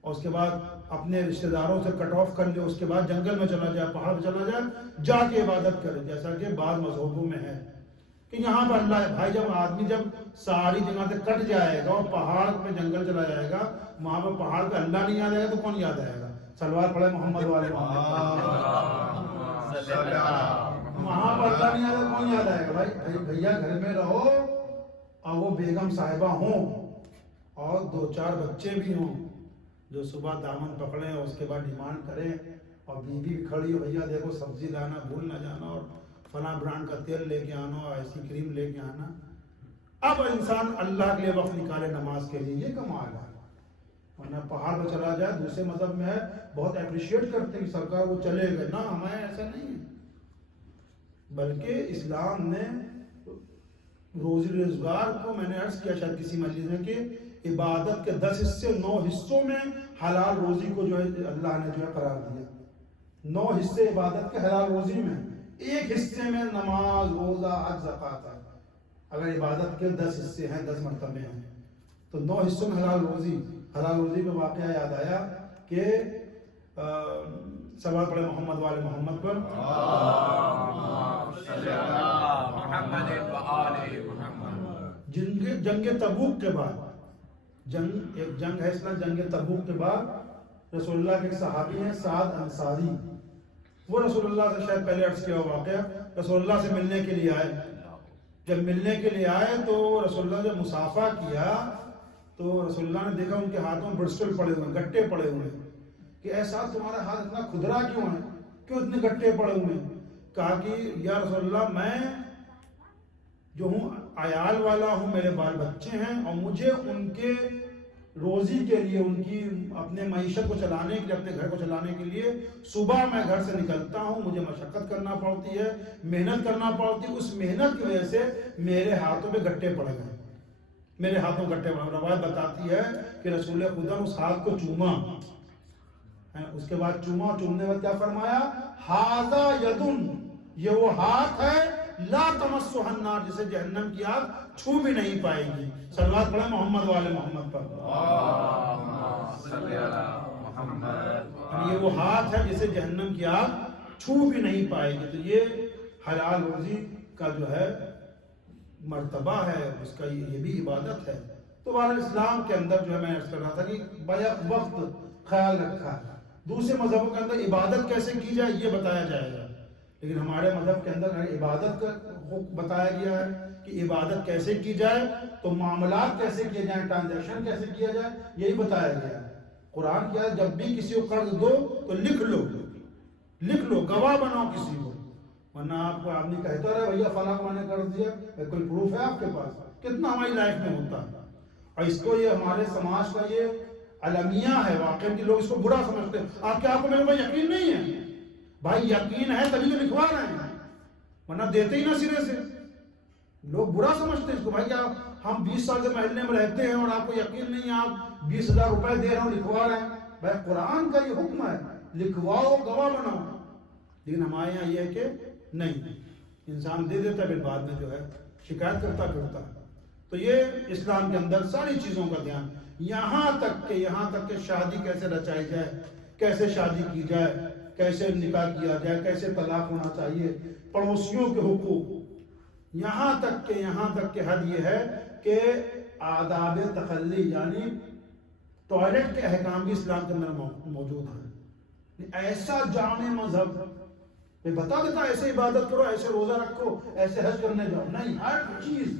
اور اس کے بعد اپنے رشتہ داروں سے کٹ آف کر لے, اس کے بعد جنگل میں چلا جائے, پہاڑ پہ چلا جائے, جا کے عبادت کرے, جیسا کہ بعض مذہبوں میں ہے کہ یہاں پر اللہ بھائی جب آدمی جب ساری جگہ سے کٹ جائے گا اور پہاڑ پہ جنگل چلا جائے گا, وہاں پہ پہاڑ پہ اللہ نہیں یاد آئے گا تو کون یاد آئے گا؟ سلوار پڑے محمد والے وہاں پر اللہ نہیں یاد, کون یاد آئے گا؟ بھائی بھیا گھر میں رہو اور وہ بیگم صاحبہ ہوں اور 2-4 بچے بھی ہوں جو صبح دامن پکڑیں اور اس کے بعد ڈیمانڈ کریں, اور بیوی بھی کھڑی ہو, بھیا دیکھو سبزی لانا بھول نہ جانا, اور فلاں برانڈ کا تیل لے کے آنا, اور ایسی کریم لے کے آنا. اب انسان اللہ کے لیے وقت نکالے نماز کے لیے, یہ کمال ہے. ورنہ پہاڑ پہ چلا جائے دوسرے مذہب میں ہے بہت اپریشیٹ کرتے ہیں کہ سرکار وہ چلے گئے، نہ ہمیں ایسا نہیں ہے، بلکہ اسلام نے روزی روزگار کو، میں نے عرض کیا شاید کسی مجلس میں، کہ عبادت کے 10 حصے 9 حصوں میں حلال روزی کو جو ہے اللہ نے جو ہے قرار دیا، 9 حصے عبادت کے حلال روزی میں، ایک حصے میں نماز روزہ حج زکوٰۃ ہے۔ اگر عبادت کے 10 حصے ہیں، 10 مرتبے ہیں، تو 9 حصوں میں حلال روزی پہ واقعہ یاد آیا کہ سوال پڑھے محمد والے محمد پر، جنگ تبوک کے بعد، ایک جنگ ہے اسلام، جنگ تبوک کے بعد رسول اللہ کے ایک صحابی ہیں سعد انصاری، وہ رسول اللہ سے شاید پہلے عرض کیا ہوا واقعہ، رسول اللہ سے ملنے کے لیے آئے، جب ملنے کے لیے آئے تو رسول اللہ جب مصافحہ کیا تو رسول اللہ نے دیکھا ان کے ہاتھوں میں برسٹل پڑے ہوئے ہیں، گٹے پڑے ہوئے ہیں، کہ اے سعد تمہارا ہاتھ اتنا کھدرا کیوں ہے، کیوں اتنے گٹے پڑے ہوئے ہیں؟ کہا کہ یا رسول اللہ میں جو ہوں عیال والا ہوں، میرے بال بچے ہیں، اور مجھے ان کے روزی کے لیے، ان کی اپنے معیشت کو چلانے کے لیے، اپنے گھر کو چلانے کے لیے صبح میں گھر سے نکلتا ہوں، مجھے مشقت کرنا پڑتی ہے، محنت کرنا پڑتی ہے، اس محنت کی وجہ سے میرے ہاتھوں پہ گٹے پڑ گئے، میرے ہاتھوں گٹے پڑ گئے۔ روایت بتاتی ہے کہ رسول خدا نے اس ہاتھ کو چوما، اس کے بعد چوما، چومنے کے بعد کیا فرمایا؟ ھذا یدن، یہ وہ ہاتھ ہے لا تمسہ النار، جسے جہنم کی آگ چھو بھی نہیں پائے گی۔ صلوات پڑھیں محمد والے محمد پر۔ یہ وہ ہاتھ ہے جسے جہنم کی آگ چھو بھی نہیں پائے گی۔ تو یہ حلال روزی کا جو ہے مرتبہ ہے، اس کا یہ بھی عبادت ہے۔ تو والے اسلام کے اندر جو ہے میں عرض کر رہا تھا کہ بیک وقت خیال رکھا ہے۔ دوسرے مذہبوں کے اندر عبادت کیسے کی جائے یہ بتایا جائے گا، لیکن ہمارے مذہب کے اندر عبادت کا بتایا گیا ہے کہ عبادت کیسے کی جائے، تو معاملات کیسے کیے جائیں، ٹرانزیکشن کیسے کیا جائے، یہی بتایا گیا ہے۔ قرآن کیا ہے، جب بھی کسی کو قرض دو تو لکھ لو، گواہ بناؤ کسی کو، ورنہ آپ کو آدمی کہتا رہے بھیا فلاں کو میں نے قرض دیا، کوئی پروف ہے آپ کے پاس؟ کتنا ہماری لائف میں ہوتا ہے، اور اس کو یہ ہمارے سماج کا یہ المیہ ہے واقعہ کہ لوگ اس کو برا سمجھتے ہیں۔ آپ کو میرے پاس یقین نہیں ہے؟ بھائی یقین ہے تبھی تو لکھوا رہے ہیں، ورنہ دیتے ہی نہ سرے سے۔ لوگ برا سمجھتے ہیں اس کو، بھائی کیا ہم 20 سال سے محلے میں رہتے ہیں اور آپ کو یقین نہیں ہے، آپ 20,000 روپے دے رہے ہوں لکھوا رہے ہیں؟ بھائی قرآن کا یہ حکم ہے، لکھواؤ، گواہ بناؤ۔ لیکن ہمارے یہاں یہ ہے کہ نہیں، انسان دے دیتا ہے پھر بعد میں جو ہے شکایت کرتا ہے۔ تو یہ اسلام کے اندر ساری چیزوں کا دھیان، یہاں تک کہ شادی کیسے رچائی جائے، کیسے شادی کی جائے، کیسے نکاح کیا جائے، کیسے طلاق ہونا چاہیے، پڑوسیوں کے حقوق، یہاں تک کہ حد یہ ہے کہ آداب تخلی یعنی ٹوائلٹ کے احکام بھی اسلام کے اندر موجود ہیں۔ ایسا جامع مذہب میں بتا دیتا ایسے عبادت کرو، ایسے روزہ رکھو، ایسے حج کرنے جاؤ، نہیں، ہر چیز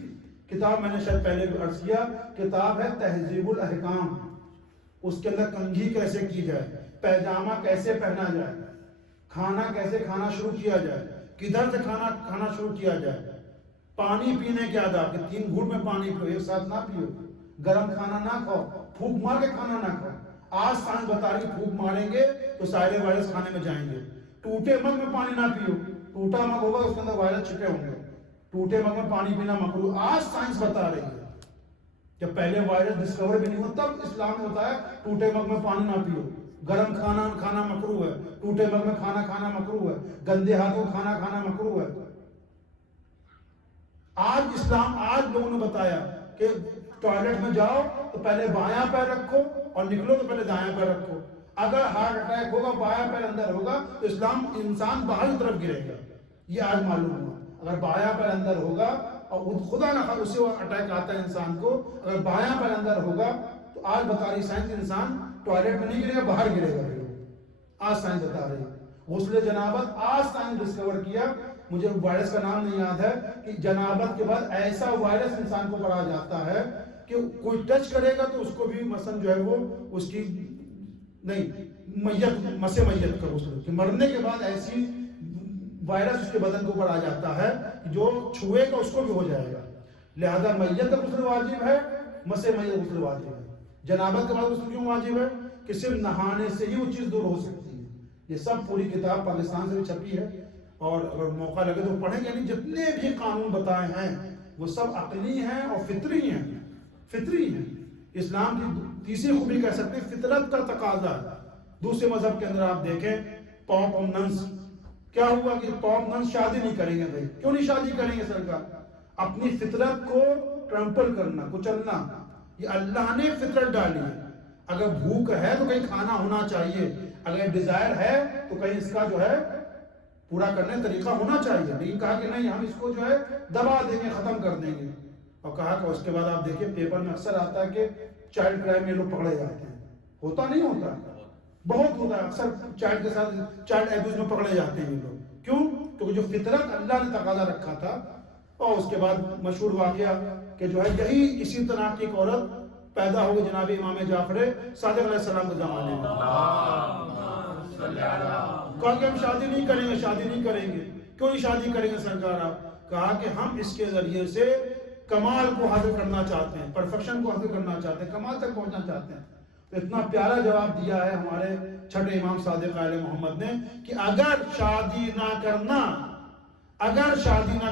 کتاب، میں نے شاید پہلے بھی عرض کیا، کتاب ہے تہذیب الاحکام، اس کے اندر کنگھی کیسے کی جائے، پیجامہ کیسے پہنا جائے، کھانا کیسے کھانا شروع کیا جائے، کدھر سے کھانا شروع کیا جائے، پانی پینے کے آداب، کہ 3 گھونٹ میں پانی پیو، ایک ساتھ نہ پیو، گرم کھانا نہ کھاؤ، پھونک مار کے کھانا نہ کھاؤ۔ آج سائنس بتا رہی پھونک ماریں گے تو سارے وائرس کھانے میں جائیں گے۔ ٹوٹے مگ میں پانی نہ پیو، ٹوٹا مگ ہوگا اس کے اندر وائرس چھپے ہوں گے، ٹوٹے مگ میں پانی پینا مکروہ۔ آج سائنس بتا رہی ہے، جب پہلے وائرس ڈسکور بھی نہیں ہوا تب اسلام نے بتایا ٹوٹے مگ میں پانی نہ پیو، گرم کھانا مکروہ ہے، ٹوٹے مگ میں کھانا مکروہ ہے، گندے ہاتھوں کھانا مکروہ ہے۔ آج لوگوں نے بتایا کہ ٹوائلٹ میں جاؤ تو پہلے بایاں پیر رکھو اور نکلو تو پہلے دایاں پیر رکھو۔ اگر ہارٹ اٹیک ہوگا بایاں پیر اندر ہوگا تو انسان باہر کی طرف گرے گا، یہ آج معلوم ہوا۔ اگر بایاں پیر اندر ہوگا اور خدا نہ خواہ اس سے اٹیک آتا ہے انسان کو، اگر بایاں پیر اندر ہوگا تو آج بتا رہی سائنس انسان ٹوائلٹ میں نہیں گرے گا، باہر گرے گا۔ آج سائنس بتا رہی ہے غسل جنابت، آج سائنس ڈسکور کیا، مجھے وائرس کا نام نہیں یاد ہے، کہ جنابت کے بعد ایسا وائرس انسان کو پڑا جاتا ہے کہ کوئی ٹچ کرے گا تو اس کو بھی مثلا جو ہے وہ اس کی نہیں میت کا غسل، کہ مرنے کے بعد ایسی وائرس اس کے بدن کو اوپر آ جاتا ہے جو چھوئے گا اس کو بھی ہو جائے گا۔ لہذا میت کا غسل واجب ہے، مسح میت غسل واجب ہے۔ جنابت کے بعد غسل کیوں واجب ہے؟ کہ صرف نہانے سے ہی وہ چیز دور ہو سکتی ہے. یہ سب پوری کتاب پاکستان سے بھی چھپی ہے، اور اگر موقع لگے تو پڑھیں. یعنی جتنے بھی قانون بتائے ہیں وہ سب عقلی ہیں اور فطری ہیں، فطری ہیں. اسلام کی تیسری خوبی کہہ سکتے ہیں فطرت کا تقاضا ہے. دوسرے مذہب کے اندر آپ دیکھیں پاپ اور ننس، کیا ہوا کہ پاپ ننس شادی نہیں کریں گے. بھائی کیوں نہیں شادی کریں گے سرکار؟ اپنی فطرت کو ٹرمپل کرنا، کچلنا. یہ اللہ نے فطرت ڈالی ہے. اگر بھوک ہے تو کہیں کھانا ہونا چاہیے، اگر ڈیزائر ہے تو کہیں اس کا جو ہے پورا کرنے طریقہ ہونا چاہیے. لیکن کہا کہ نہیں، ہم اس کو جو ہے دبا دیں گے، ختم کر دیں گے. اور کہا کہ اس کے بعد آپ دیکھیں پیپر میں اکثر آتا ہے کہ چائلڈ کرائم میں لوگ پکڑے جاتے ہیں. ہوتا نہیں ہوتا؟ بہت ہوتا ہے. اکثر چائلڈ کے ساتھ چائلڈ ایبیوز میں پکڑے جاتے ہیں یہ لوگ. کیوں؟ کیونکہ جو فطرت اللہ نے تقاضا رکھا تھا. اور اس کے بعد مشہور واقعہ کہ جو ہے یہی اسی طرح کی ایک عورت پیدا ہوگی جناب امام جعفر صادق علیہ السلام کے زمانے میں. کہا کہ ہم شادی نہیں کریں گے، شادی نہیں کریں گے. کیوں نہیں شادی کریں گے سرکار آپ؟ کہا کہ ہم اس کے ذریعے سے کمال کو حاصل کرنا چاہتے ہیں، پرفیکشن کو حاصل کرنا چاہتے ہیں، کمال تک پہنچنا چاہتے ہیں. تو اتنا پیارا جواب دیا ہے ہمارے چھٹے امام صادق علیہ محمد نے کہ اگر شادی نہ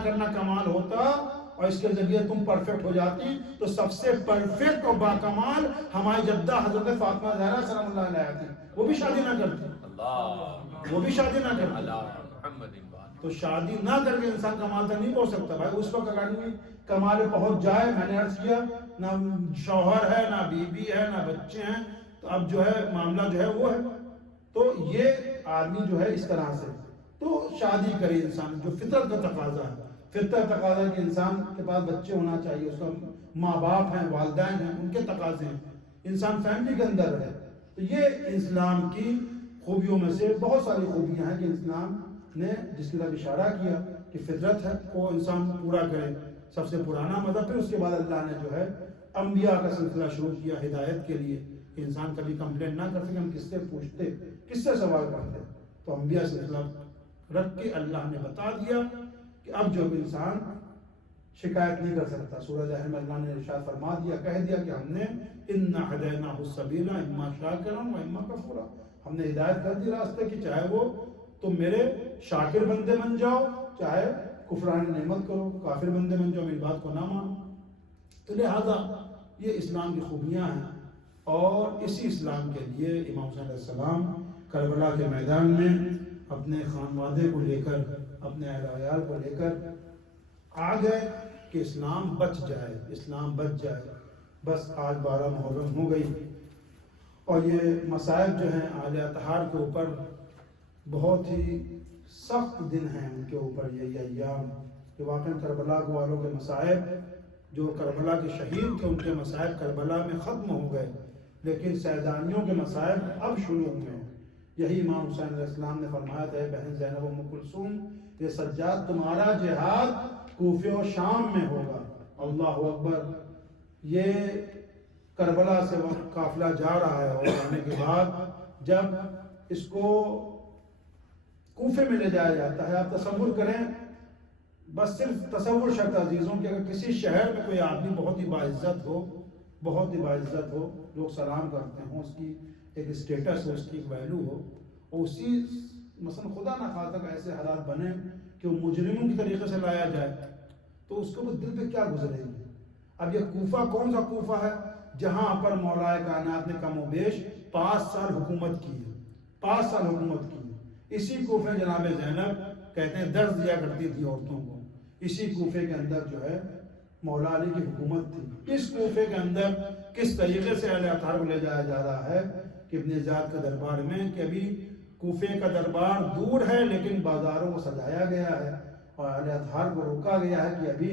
کرنا کمال ہوتا اور اس کے ذریعے تم پرفیکٹ ہو جاتی تو سب سے پرفیکٹ اور باکمال ہماری جدہ حضرت فاطمہ زہرا سلام اللہ علیہ تھی. وہ بھی شادی نہ کرتی، وہ بھی شادی نہ کرتی. تو شادی نہ کر کے انسان کمال تک نہیں پہنچ سکتا. بھائی اس وقت اگر کمال پہنچ جائے، میں نے عرض کیا نہ شوہر ہے، نہ بیوی ہے، نہ بچے ہیں، تو اب جو ہے معاملہ جو ہے وہ ہے. تو یہ آدمی جو ہے اس طرح سے تو شادی کرے انسان، جو فطرت کا تقاضا ہے. فطرت تقاضا کہ انسان کے پاس بچے ہونا چاہیے، اس کا ماں باپ ہیں، والدین ہیں، ان کے تقاضے ہیں، انسان فیملی کے اندر ہے. تو یہ اسلام کی خوبیوں میں سے بہت ساری خوبیاں ہیں کہ اسلام نے جس کی طرف اشارہ کیا کہ فطرت ہے کو انسان پورا کرے. سب سے پرانا مذہب، پھر اس کے بعد اللہ نے جو ہے انبیاء کا سلسلہ شروع کیا ہدایت کے لیے کہ انسان کبھی کمپلین نہ کر سکے ہم کس سے پوچھتے، کس سے سوال کرتے. تو انبیاء سلسلہ رکھ کے اللہ نے بتا دیا کہ اب جو انسان شکایت نہیں کر سکتا. سورہ احزاب میں اللہ نے ارشاد فرما دیا، کہہ دیا کہ ہم نے انا ہدیناہ السبیل اما شاکرا و اما کفورا. ہم نے ہدایت کر دی راستے کی، چاہے وہ تم میرے شاکر بندے بن جاؤ، چاہے کفران نعمت کرو، کافر بندے بن جاؤ، میری بات کو نہ مانو. تو لہذا یہ اسلام کی خوبیاں ہیں. اور اسی اسلام کے لیے امام حسین علیہ السلام کربلا کے میدان میں اپنے خانوادے کو لے کر، اپنے اہل عیال کو لے کر آ گئے کہ اسلام بچ جائے، اسلام بچ جائے. بس آج 12 محرم ہو گئی اور یہ مصائب جو ہیں اہل اطہار کے اوپر بہت ہی سخت دن ہیں ان کے اوپر. یہ ایام کہ واقعی کربلا والوں کے مصائب، جو کربلا کے شہید تھے ان کے مصائب کربلا میں ختم ہو گئے، لیکن سیدانیوں کے مصائب اب شروع ہوئے ہیں. یہی امام حسین علیہ السلام نے فرمایا تھا، بہن زینب ام کلثوم، یہ سجاد تمہارا جہاد کوفے اور شام میں ہوگا. اللہ اکبر. یہ کربلا سے وقت قافلہ جا رہا ہے اور آنے کے بعد جب اس کو کوفے میں لے جایا جاتا ہے، آپ تصور کریں، بس صرف تصور شرط عزیزوں کہ اگر کسی شہر میں کوئی آدمی بہت ہی باعزت ہو، بہت ہی باعزت ہو، لوگ سلام کرتے ہوں، اس کی ایک اسٹیٹس ہو، اس کی ایک ویلو ہو، اور اسی مثلا خدا نہ خواستہ ایسے حالات بنے کہ وہ مجرموں کی طریقے سے لایا جائے، تو اس کو دل پہ کیا گزرے گی. اب یہ کوفہ کون سا کوفہ ہے جہاں پر مولا کائنات نے کم و بیش 5 سال حکومت کی ہے، 5 سال حکومت کی ہے. اسی کوفے جناب زینب کہتے ہیں درس دیا کرتی تھی عورتوں کو. اسی کوفے کے اندر جو ہے مولا علی کی حکومت تھی. اس کوفے کے اندر کس طریقے سے اہل اطہار کو لے جایا جا رہا ہے کہ ابن زیاد کے دربار میں، کہ ابھی کوفے کا دربار دور ہے لیکن بازاروں کو سجایا گیا ہے اور اہل اطہار کو روکا گیا ہے کہ ابھی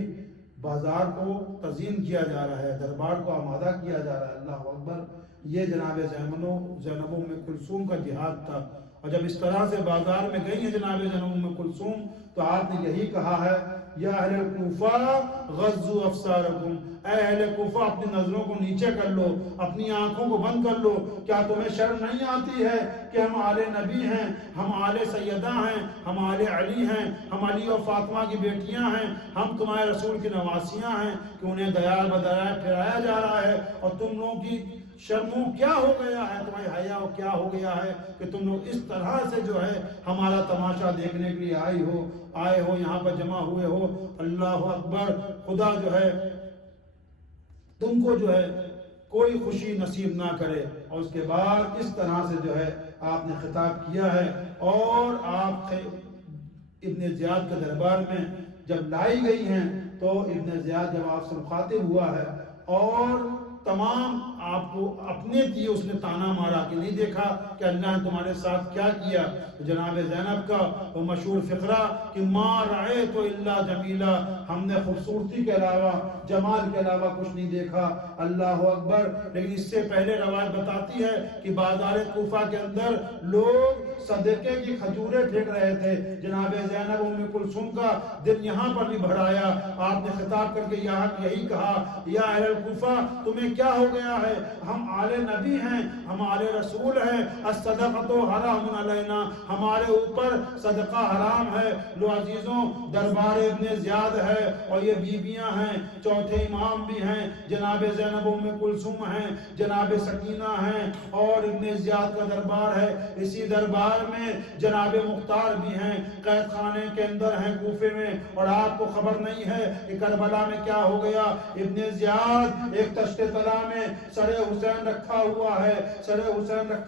بازار کو تزئین کیا جا رہا ہے، دربار کو آمادہ کیا جا رہا ہے. اللہ اکبر. یہ جناب زینب ام کلثوم کا جہاد تھا. اور جب اس طرح سے بازار میں گئی ہے جناب زینب ام کلثوم تو آپ نے یہی کہا ہے، یا اہل کوفہ غضوا ابصارکم، اے اہل کوفہ اپنی نظروں کو نیچے کر لو، اپنی آنکھوں کو بند کر لو. کیا تمہیں شرم نہیں آتی ہے کہ ہم آل نبی ہیں، ہم آل سیدہ ہیں، ہم آل علی ہیں، ہم علی اور فاطمہ کی بیٹیاں ہیں، ہم تمہارے رسول کی نواسیاں ہیں کہ انہیں دیار بدار پھرایا جا رہا ہے اور تم لوگوں کی شرمو کیا ہو گیا ہے، تمہیں حیا کیا ہو گیا ہے کہ تم لوگ اس طرح سے جو ہے ہمارا تماشا دیکھنے کے لیے آئے ہو یہاں پر جمع ہوئے ہو۔ اللہ اکبر، خدا جو ہے تم کو جو ہے کوئی خوشی نصیب نہ کرے۔ اور اس کے بعد اس طرح سے جو ہے آپ نے خطاب کیا ہے، اور آپ ابن زیاد کے دربار میں جب لائی گئی ہیں تو ابن زیاد جب آپ سے مخاطب ہوا ہے اور تمام آپ کو اپنے دیے اس نے تانا مارا کہ نہیں دیکھا کہ اللہ نے تمہارے ساتھ کیا کیا۔ تو جناب زینب کا وہ مشہور فقرہ کہ ما رأیت الا جمیلا، ہم نے خوبصورتی کے علاوہ جمال کے علاوہ کچھ نہیں دیکھا۔ اللہ اکبر۔ لیکن اس سے پہلے روایت بتاتی ہے کہ بازار کوفہ کے اندر لوگ صدقے کی کھجوریں پھینک رہے تھے۔ جناب زینب ام کلثوم کا دل یہاں پر بھی بھر آیا۔ آپ نے خطاب کر کے یہی کہا، یا اہل الکوفہ تمہیں کیا ہو گیا ہے؟ ہم آل نبی ہیں، ہم آل رسول ہیں، الصدقۃ حرام علینا، ہمارے اوپر صدقہ حرام ہے۔ لو عزیزوں، دربار ابن زیاد ہے اور یہ بیویاں ہیں، چوتھے امام بھی ہیں، جناب زینب ام کلثوم ہیں، جناب سکینہ ہیں، اور ابن زیاد کا دربار ہے۔ اسی دربار میں جناب مختار بھی ہیں، قید خانے کے اندر ہیں کوفے میں، اور آپ کو خبر نہیں ہے کہ کربلا میں کیا ہو گیا۔ ابن زیاد ایک تشت طلا میں سر حسین رکھا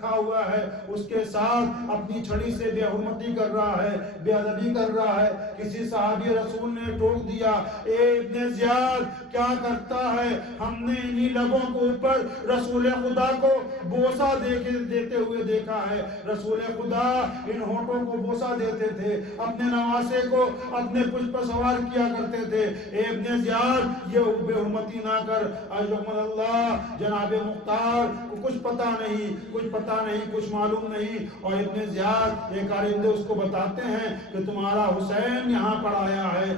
ہوا ہے، اس کے ساتھ اپنی چھڑی سے بے حرمتی کر رہا ہے، بے ادبی کر رہا ہے۔ کسی صحابی رسول نے ٹوک دیا، اے ابن زیاد کیا کرتا ہے؟ ہم نے انہی لبوں کے اوپر رسول خدا کو بوسہ دیتے ہوئے دیکھا ہے۔ رسول خدا ان ہونٹوں کو بوسہ دیتے تھے، اپنے نواسے کو اپنے پشت پر سوار کیا کرتے تھے۔ اے ابن زیاد یہ بے حرمتی نہ کر۔ اجمل اللہ، جناب مختار کو کچھ پتہ نہیں، کچھ معلوم نہیں، اور ابن زیاد ایک آرندے اس کو بتاتے ہیں کہ تمہارا حسین یہاں پر آیا ہے۔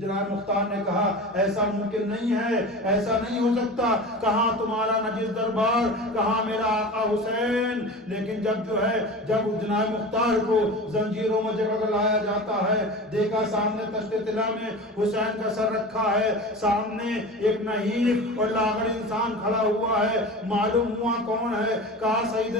جناب مختار نے کہا ایسا ممکن نہیں ہے، ایسا نہیں ہو سکتا، کہاں تمہارا نجس دربار، کہاں میرا آقا حسین۔ لیکن جب جناب مختار کو زنجیروں میں جگہ لایا جاتا ہے، دیکھا سامنے تشت طلا میں حسین کا سر رکھا ہے، سامنے ایک نحیف اور لاغر انسان کھڑا ہوا ہے، معلوم ہوا کون ہے؟ کہا سید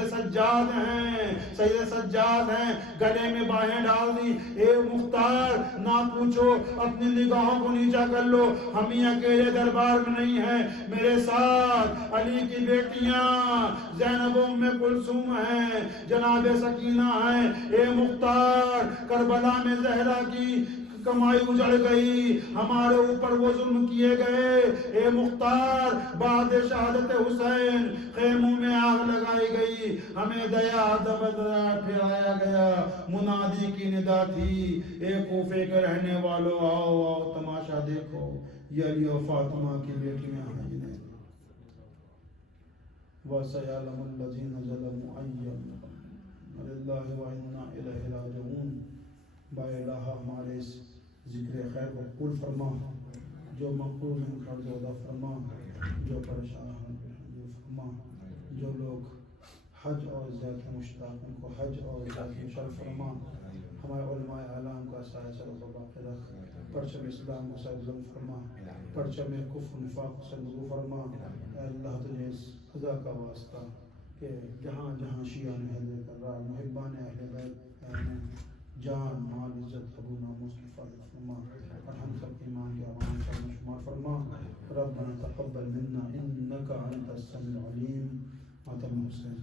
سجاد ہیں، گلے میں باہیں ڈال دی۔ اے مختار نہ پوچھو، اپنی نگاہوں کو نیچا کر لو، ہم ہی اکیلے دربار میں نہیں ہیں، میرے ساتھ علی کی بیٹیاں زینب ام کلثوم ہیں، جناب سکینہ ہیں۔ اے مختار، کربلا میں زہرا کی کمائی اجڑ گئی، ہمارے اوپر وہ ظلم کیے گئے۔ اے مختار، بعد شہادت حسین خیموں میں آگ لگائی گئی، ہمیں دیا پھرایا گیا، منادی کی ندا تھی، اے کوفے کے رہنے والوں آؤ تماشا دیکھو، یہ علی و فاطمہ کی بیٹیاں ہیں جنہیں وَسَيَعْلَمُ الَّذِينَ ظَلَمُوا أَيَّ مُنقَلَبٍ لِلَّهِ وَإِنَّا إِلَيْهِ رَاجِعُونَ۔ با الہ ہمارے اس ذکر خیر کو قبول فرما، جو مقبول ہیں قرض ادا فرما، جو پریشان ہیں دور فرما، جو لوگ حج اور زیارت مشتاق ان کو حج اور زیارت مشرف فرما، ہمارے علماء اعلام کا سایہ سر و باقی رکھ، پرچم اسلام کو سر بلند فرما، پرچم کفر نفاق کو سر نگو فرما۔ اے اللہ تجھے اس خدا کا واسطہ کہ جہاں جہاں شیعہ نے حیدر کرا، محبان اہل بیت جان مال عزت ابو ناموس کی حفاظت فرما، اور ہم سب کے ایمان کے عوام کا شمار فرما۔ ربنا تقبل منا انک انت السمیع العلیم۔ ماتم حسین